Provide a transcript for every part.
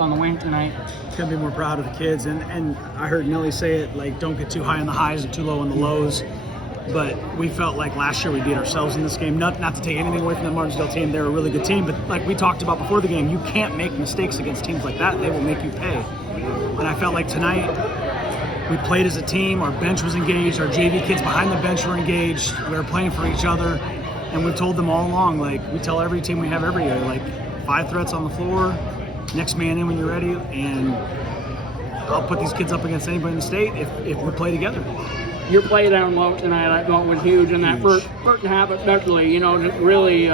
on the wing tonight. Couldn't be more proud of the kids, and I heard Nelly say it, like, don't get too high on the highs and too low on the lows. But we felt like last year we beat ourselves in this game. Not to take anything away from the Martinsville team, they're a really good team. But like we talked about before the game, you can't make mistakes against teams like that. They will make you pay. And I felt like tonight we played as a team. Our bench was engaged. Our JV kids behind the bench were engaged. We were playing for each other. And we've told them all along, like we tell every team we have every year, like 5 threats on the floor, next man in when you're ready. And I'll put these kids up against anybody in the state if we play together. Your play down low tonight, I thought, was huge in that first half, especially. You know, just really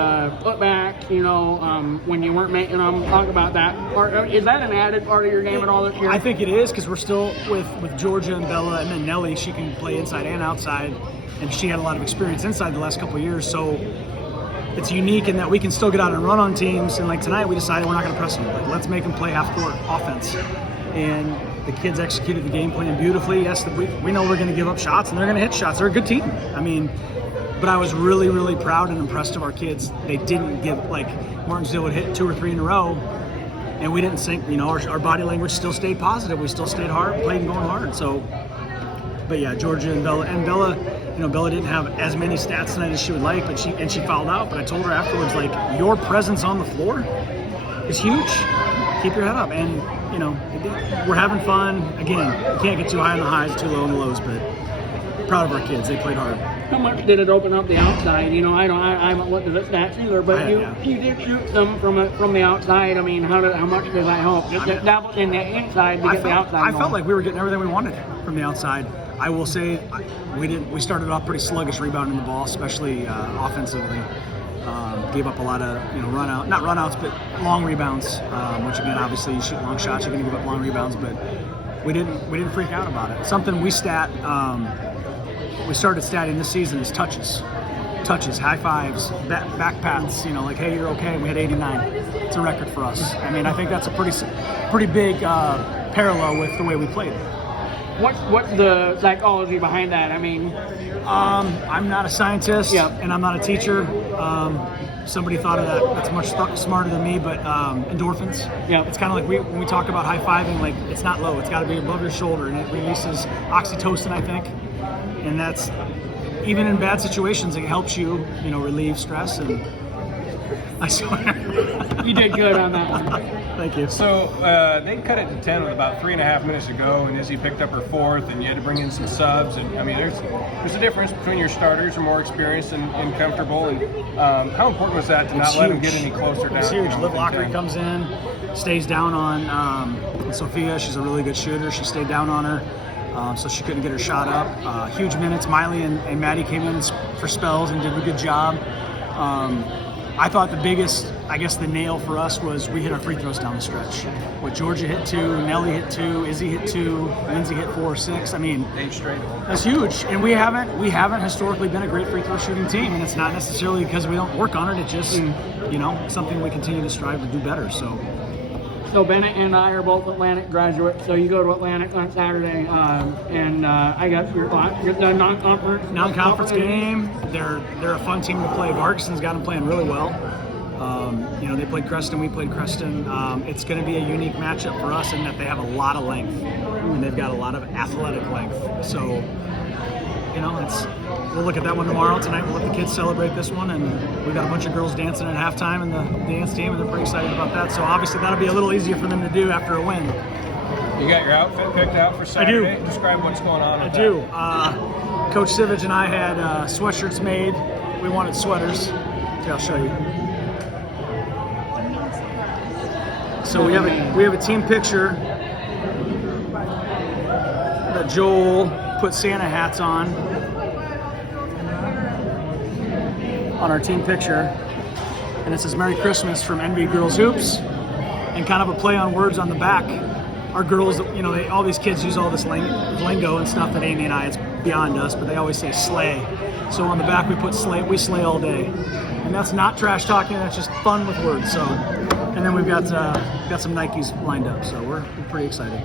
put back. You know, when you weren't making them. Talk about that part. Is that an added part of your game at all this year? I think it is, because we're still with Georgia and Bella, and then Nelly. She can play inside and outside, and she had a lot of experience inside the last couple of years. So it's unique in that we can still get out and run on teams. And like tonight, we decided we're not going to press them. Like, let's make them play half-court offense. And the kids executed the game plan beautifully. Yes, we know we're going to give up shots, and they're going to hit shots. They're a good team. I mean, but I was really, really proud and impressed of our kids. They didn't give, like, Martinsville would hit 2 or 3 in a row, and we didn't sink. You know, our body language still stayed positive. We still stayed hard, played and going hard. So, but yeah, Georgia and Bella, you know, Bella didn't have as many stats tonight as she would like, but she fouled out. But I told her afterwards, like, your presence on the floor is huge. Keep your head up. And, you know, we're having fun. Again, you can't get too high on the highs, too low on the lows, but proud of our kids. They played hard. How much did it open up the outside? You know, I haven't looked at the stats either, but you did shoot them from the outside. I mean, how much does that help? Just dabble in the inside to get the outside. I felt like we were getting everything we wanted from the outside. I will say we started off pretty sluggish rebounding the ball, especially offensively. Gave up a lot of, you know, not runouts, but long rebounds, which again, obviously you shoot long shots, you're going to give up long rebounds, but we didn't freak out about it. Something we started statting this season is touches, high fives, back pats, you know, like, hey, you're okay, and we had 89. It's a record for us. I mean, I think that's a pretty big parallel with the way we played. What's the psychology behind that? I mean, I'm not a scientist, and I'm not a teacher. Somebody thought of that. That's much smarter than me, but endorphins. Yeah. It's kind of like when we talk about high-fiving, like, it's not low. It's got to be above your shoulder, and it releases oxytocin, I think. And that's, even in bad situations, it helps you, you know, relieve stress. And I swear. You did good on that one. Thank you. So they cut it to 10 with about 3.5 minutes to go, and Izzy picked up her 4th, and you had to bring in some subs. And I mean, there's a difference between your starters who are more experienced and comfortable. And how important was that to not let them get any closer down? It's huge. Liv Lockery comes in, stays down on Sophia. She's a really good shooter. She stayed down on her, so she couldn't get her shot up. Huge minutes. Miley and Maddie came in for spells and did a good job. I thought the biggest, I guess, the nail for us was we hit our free throws down the stretch. With Georgia hit 2, Nelly hit 2, Izzy hit 2, Lindsay hit 4 or 6. I mean, 8 straight. That's huge. And we haven't historically been a great free throw shooting team, and it's not necessarily because we don't work on it. It's just, you know, something we continue to strive to do better. So Bennett and I are both Atlantic graduates, so you go to Atlantic on Saturday, and I got your non-conference game. They're a fun team to play. Vargason's got them playing really well. You know, they played Creston, we played Creston. It's going to be a unique matchup for us in that they have a lot of length, and they've got a lot of athletic length. So, you know, we'll look at that one tomorrow. Tonight we'll let the kids celebrate this one, and we've got a bunch of girls dancing at halftime in the dance team, and they're pretty excited about that. So obviously that'll be a little easier for them to do after a win. You got your outfit picked out for Saturday? I do. Describe what's going on with that. I do. Coach Sivage and I had sweatshirts made. We wanted sweaters. I'll show you. So we have a team picture that Joel put Santa hats on our team picture, and it says Merry Christmas from NB Girls Hoops, and kind of a play on words on the back. Our girls, you know, all these kids use all this lingo and stuff that Amy and I, it's beyond us, but they always say slay. So on the back we put slay, we slay all day. And that's not trash talking, that's just fun with words. So, and then we've got some Nikes lined up, so we're pretty excited.